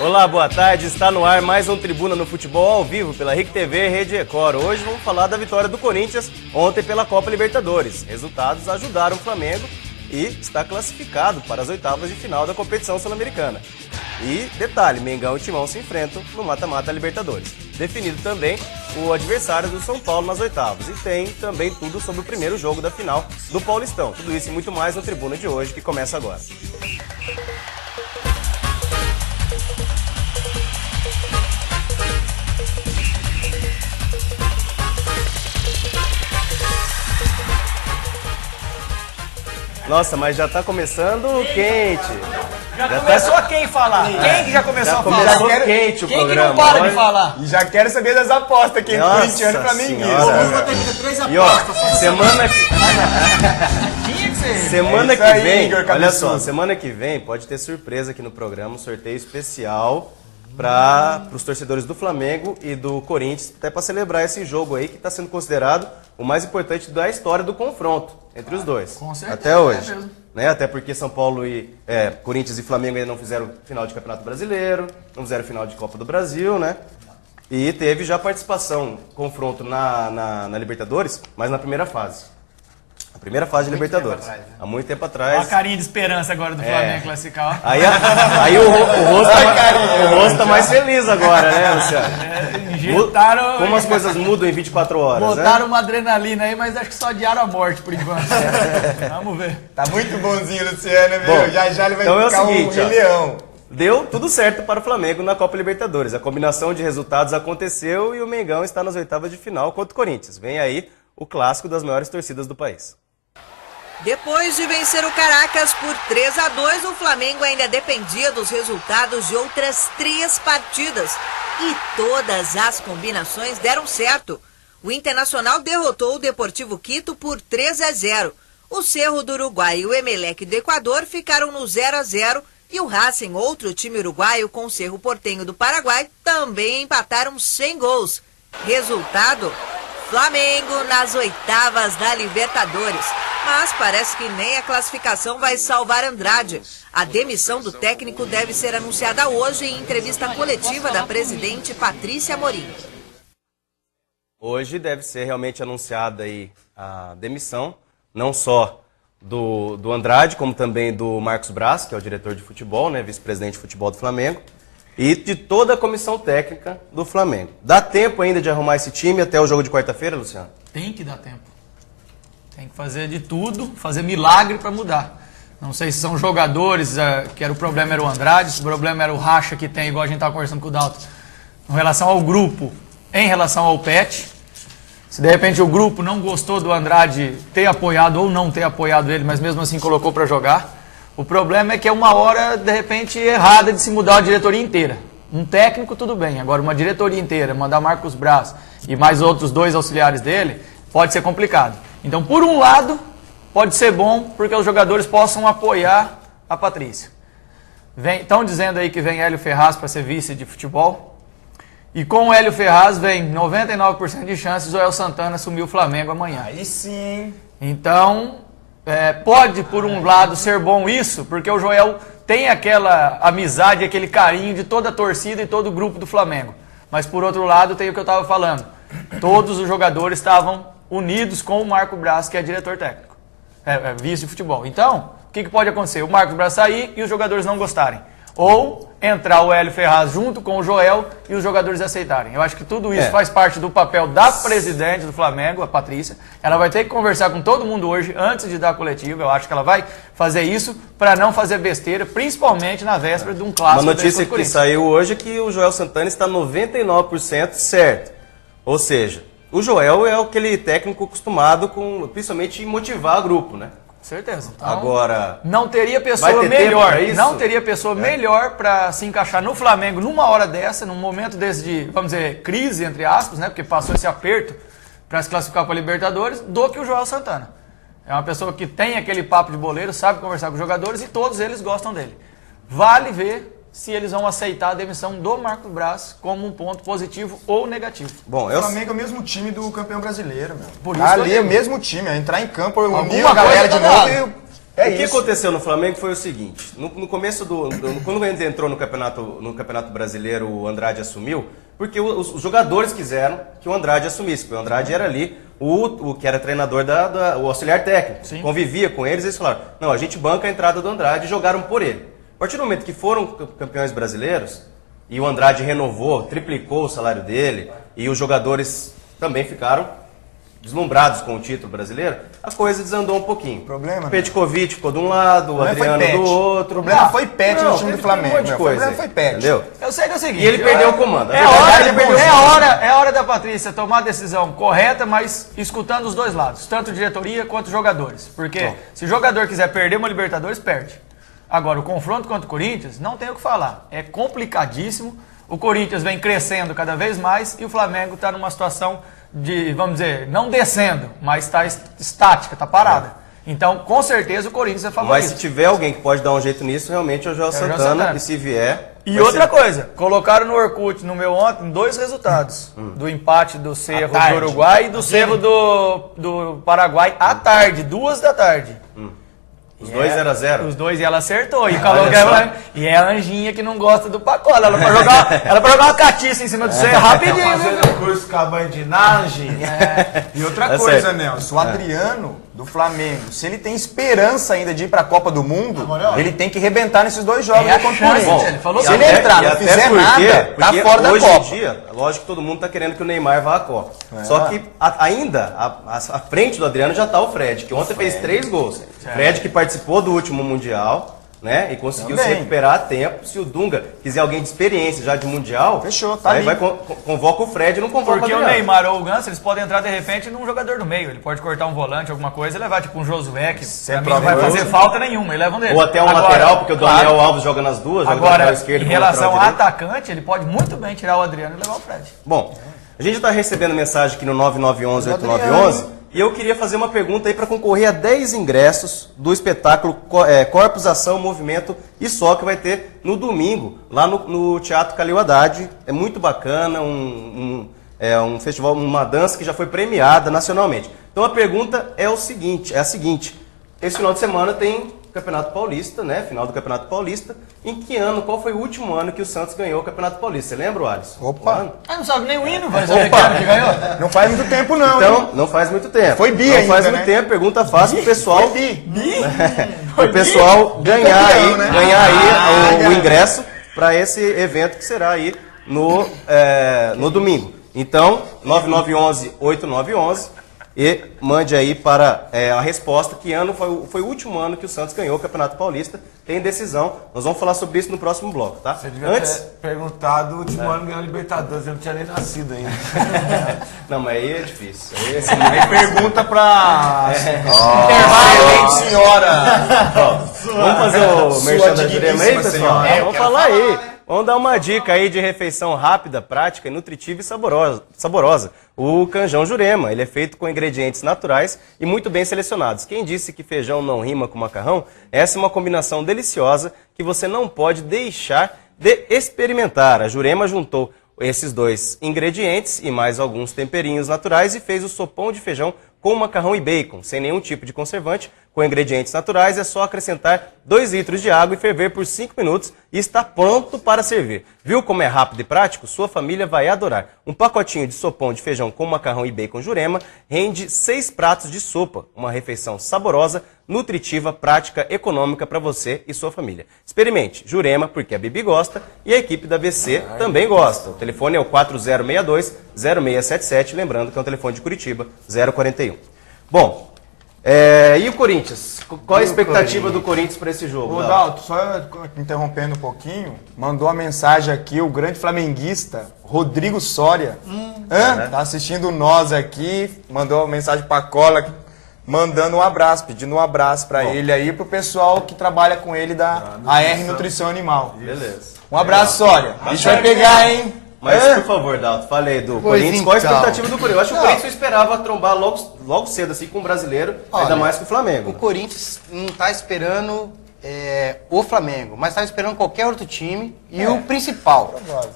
Olá, boa tarde. Está no ar mais um Tribuna no Futebol ao vivo pela RIC TV e Rede Record. Hoje vamos falar da vitória do Corinthians ontem pela Copa Libertadores. Resultados ajudaram o Flamengo e está classificado para as oitavas de final da competição sul-americana. E, detalhe, Mengão e Timão se enfrentam no mata-mata Libertadores. Definido também o adversário do São Paulo nas oitavas. E tem também tudo sobre o primeiro jogo da final do Paulistão. Tudo isso e muito mais no Tribuna de hoje, que começa agora. Nossa, mas já tá começando quente. Já começou a quem falar? Quem que já começou a falar? Já começou quente o programa. Quem que não para de falar? E já quero saber das apostas, quem é corintiano e flamenguista. Hoje vou ter que ter 3 apostas. E ó, semana que vem, olha só, semana que vem pode ter surpresa aqui no programa, um sorteio especial para os torcedores do Flamengo e do Corinthians, até para celebrar esse jogo aí que está sendo considerado o mais importante da história do confronto entre os dois. Com certeza, até hoje. Né? Até porque São Paulo e Corinthians e Flamengo ainda não fizeram final de Campeonato Brasileiro, não fizeram final de Copa do Brasil, né? E teve já participação, confronto na Libertadores, mas na primeira fase. A primeira fase de Libertadores. Atrás, né? Há muito tempo atrás. Olha a carinha de esperança agora do Flamengo classificar. Aí o rosto tá mais feliz agora, né, Luciano? Injetaram. Como as coisas mudam em 24 horas, Botaram né? uma adrenalina aí, mas acho que só adiaram a morte por enquanto. Vamos ver. Tá muito bonzinho, Luciano, viu? Bom, já ele vai então ficar é o seguinte, Rei Leão. Deu tudo certo para o Flamengo na Copa Libertadores. A combinação de resultados aconteceu e o Mengão está nas oitavas de final contra o Corinthians. Vem aí o clássico das maiores torcidas do país. Depois de vencer o Caracas por 3-2, o Flamengo ainda dependia dos resultados de outras 3 partidas. E todas as combinações deram certo. O Internacional derrotou o Deportivo Quito por 3-0. O Cerro do Uruguai e o Emelec do Equador ficaram no 0-0. E o Racing, outro time uruguaio com o Cerro Porteño do Paraguai, também empataram sem gols. Resultado: Flamengo nas oitavas da Libertadores. Mas parece que nem a classificação vai salvar Andrade. A demissão do técnico deve ser anunciada hoje em entrevista coletiva da presidente Patrícia Amorim. Hoje deve ser realmente anunciada aí a demissão, não só do Andrade, como também do Marcos Braz, que é o diretor de futebol, né, vice-presidente de futebol do Flamengo, e de toda a comissão técnica do Flamengo. Dá tempo ainda de arrumar esse time até o jogo de quarta-feira, Luciano? Tem que dar tempo. Tem que fazer de tudo, fazer milagre para mudar. Não sei se são jogadores, que era o problema era o Andrade, se o problema era o racha que tem, igual a gente estava conversando com o Dalton, em relação ao grupo, em relação ao Pet. Se de repente o grupo não gostou do Andrade ter apoiado ou não ter apoiado ele, mas mesmo assim colocou para jogar, o problema é que é uma hora, de repente, errada de se mudar a diretoria inteira. Um técnico, tudo bem. Agora, uma diretoria inteira, mandar Marcos Braz e mais outros 2 auxiliares dele, pode ser complicado. Então, por um lado, pode ser bom, porque os jogadores possam apoiar a Patrícia. Estão dizendo aí que vem Hélio Ferraz para ser vice de futebol. E com o Hélio Ferraz vem 99% de chances o Joel Santana assumir o Flamengo amanhã. Aí sim. Então, pode, por um lado, ser bom isso, porque o Joel tem aquela amizade, aquele carinho de toda a torcida e todo o grupo do Flamengo. Mas, por outro lado, tem o que eu estava falando. Todos os jogadores estavam unidos com o Marco Braz, que é diretor técnico, vice de futebol. Então, o que pode acontecer? O Marco Braz sair e os jogadores não gostarem. Ou entrar o Hélio Ferraz junto com o Joel e os jogadores aceitarem. Eu acho que tudo isso faz parte do papel da presidente do Flamengo, a Patrícia. Ela vai ter que conversar com todo mundo hoje, antes de dar a coletiva. Eu acho que ela vai fazer isso para não fazer besteira, principalmente na véspera de um clássico. Uma notícia que saiu hoje é que o Joel Santana está 99% certo. Ou seja, o Joel é aquele técnico acostumado com, principalmente, motivar o grupo, né? Certeza. Então, agora, não teria pessoa melhor, isso? Não teria pessoa melhor para se encaixar no Flamengo numa hora dessa, num momento desse de, vamos dizer, crise, entre aspas, né? Porque passou esse aperto para se classificar para a Libertadores, do que o Joel Santana. É uma pessoa que tem aquele papo de boleiro, sabe conversar com os jogadores e todos eles gostam dele. Vale ver se eles vão aceitar a demissão do Marcos Braz como um ponto positivo ou negativo. Bom, o Flamengo é o mesmo time do campeão brasileiro, meu. Por isso Ali é o mesmo time, é entrar em campo, unir a Alguma galera coisa de tá novo dado. O que aconteceu no Flamengo foi o seguinte, no começo quando ele entrou no Campeonato Brasileiro, o Andrade assumiu, porque os jogadores quiseram que o Andrade assumisse, porque o Andrade era ali o que era treinador o auxiliar técnico, Sim. Convivia com eles, e eles falaram, não, a gente banca a entrada do Andrade e jogaram por ele. A partir do momento que foram campeões brasileiros, e o Andrade renovou, triplicou o salário dele, e os jogadores também ficaram deslumbrados com o título brasileiro, a coisa desandou um pouquinho. Problema, Petkovic ficou de um lado, o Adriano do outro. O problema foi Pet no time do teve Flamengo. Um monte de meu. coisa, O problema foi Pet. entendeu? Eu sei que é o seguinte... E ele perdeu o comando. É hora da Patrícia tomar a decisão correta, mas escutando os dois lados, tanto diretoria quanto jogadores. Porque se o jogador quiser perder uma Libertadores, perde. Agora, o confronto contra o Corinthians, não tem o que falar. É complicadíssimo. O Corinthians vem crescendo cada vez mais e o Flamengo está numa situação de, vamos dizer, não descendo, mas está estática, está parada. Então, com certeza, o Corinthians é favorito. Mas se tiver alguém que pode dar um jeito nisso, realmente é o Joel Santana. E se vier... E outra coisa, colocaram no Orkut, no meu ontem, 2 resultados. Do empate do Cerro do Uruguai e do Cerro do Paraguai à tarde, 2 da tarde. Os dois 0x0. Os dois, e ela acertou. E é a Anjinha que não gosta do pacote. Ela pra jogar uma catiça em cima do Cerro rapidinho. Fazendo curso com a bandinagem. E outra É coisa, certo. Nelson, o Adriano do Flamengo, se ele tem esperança ainda de ir pra Copa do Mundo, ele tem que rebentar nesses 2 jogos É a contra o chance, Corinthians. ele falou Se que ele entrar, não fizer nada, tá fora da hoje Copa. em dia, lógico que todo mundo tá querendo que o Neymar vá à Copa. Só que ainda, à frente do Adriano já tá o Fred, que ontem fez 3 gols. Fred que participou do último Mundial, né? E conseguiu se Também. recuperar a tempo. Se o Dunga quiser alguém de experiência já de Mundial, Fechou, tá aí ali. vai convoca o Fred e não convoca Porque o o Adriano. Neymar ou o Ganso, eles podem entrar de repente num jogador do meio. Ele pode cortar um volante, alguma coisa, e levar tipo um Josué, que pra mim não vai fazer falta nenhuma. Ele leva um dele. Ou até um Agora, lateral, porque o Daniel claro, Alves joga nas duas, joga Agora, lateral esquerdo em com relação ao lateral direito. atacante, ele pode muito bem tirar o Adriano e levar o Fred. Bom, a gente está recebendo mensagem aqui no 9911-8911 e eu queria fazer uma pergunta aí para concorrer a 10 ingressos do espetáculo Corpos, Ação, Movimento e Só, que vai ter no domingo, lá no Teatro Calil Haddad. É muito bacana, um festival, uma dança que já foi premiada nacionalmente. Então a pergunta é a seguinte, esse final de semana tem Campeonato Paulista, né? Final do Campeonato Paulista. Em que ano, qual foi o último ano que o Santos ganhou o Campeonato Paulista? Você lembra, Alisson? Opa. O ano? Não sabe nem o hino, vai saber que ano que ganhou. Não faz muito tempo, não. Então, hein? não faz muito tempo. Foi bi Não ainda, faz né? muito tempo, pergunta fácil pro pessoal. Foi bi. O pessoal ganhar campeão, aí, né? ganhar aí o ingresso para esse evento que será aí no domingo. Então, 9911-8911 e mande aí para a resposta que ano foi o último ano que o Santos ganhou o Campeonato Paulista. Tem decisão. Nós vamos falar sobre isso no próximo bloco, tá? Você devia Antes... ter perguntado o último ano ganhou a Libertadores, eu não tinha nem nascido ainda. Não, mas aí é difícil. Aí pergunta pra... Intervalo. senhora. Vamos fazer o merchan da Jurema aí, digníssima pessoal? senhora. Vamos falar aí. Vamos dar uma dica aí de refeição rápida, prática, nutritiva e saborosa. O Canjão Jurema, ele é feito com ingredientes naturais e muito bem selecionados. Quem disse que feijão não rima com macarrão? Essa é uma combinação deliciosa que você não pode deixar de experimentar. A Jurema juntou esses 2 ingredientes e mais alguns temperinhos naturais e fez o sopão de feijão com macarrão e bacon, sem nenhum tipo de conservante, com ingredientes naturais. É só acrescentar 2 litros de água e ferver por 5 minutos e está pronto para servir. Viu como é rápido e prático? Sua família vai adorar. Um pacotinho de sopão de feijão com macarrão e bacon Jurema rende 6 pratos de sopa. Uma refeição saborosa, nutritiva, prática, econômica para você e sua família. Experimente Jurema, porque a Bibi gosta e a equipe da BC também gosta. O telefone é o 4062-0677, lembrando que é um telefone de Curitiba, 041. Bom, e o Corinthians? Qual a expectativa do Corinthians para esse jogo? Ô, Léo? Dalto, só interrompendo um pouquinho, mandou uma mensagem aqui o grande flamenguista Rodrigo Soria. Tá assistindo nós aqui, mandou uma mensagem pra Cola, mandando um abraço, pedindo um abraço pra ele aí, pro pessoal que trabalha com ele da AR Nutrição Animal. Beleza. Um abraço, Soria. A gente vai pegar, hein? Mas, por favor, Dalto, fale aí do Pois Corinthians. Qual a então. expectativa do Corinthians? Eu acho que o Corinthians esperava trombar logo cedo, assim, com o brasileiro, ainda mais que o Flamengo. O Corinthians não está esperando o Flamengo, mas está esperando qualquer outro time. E o principal,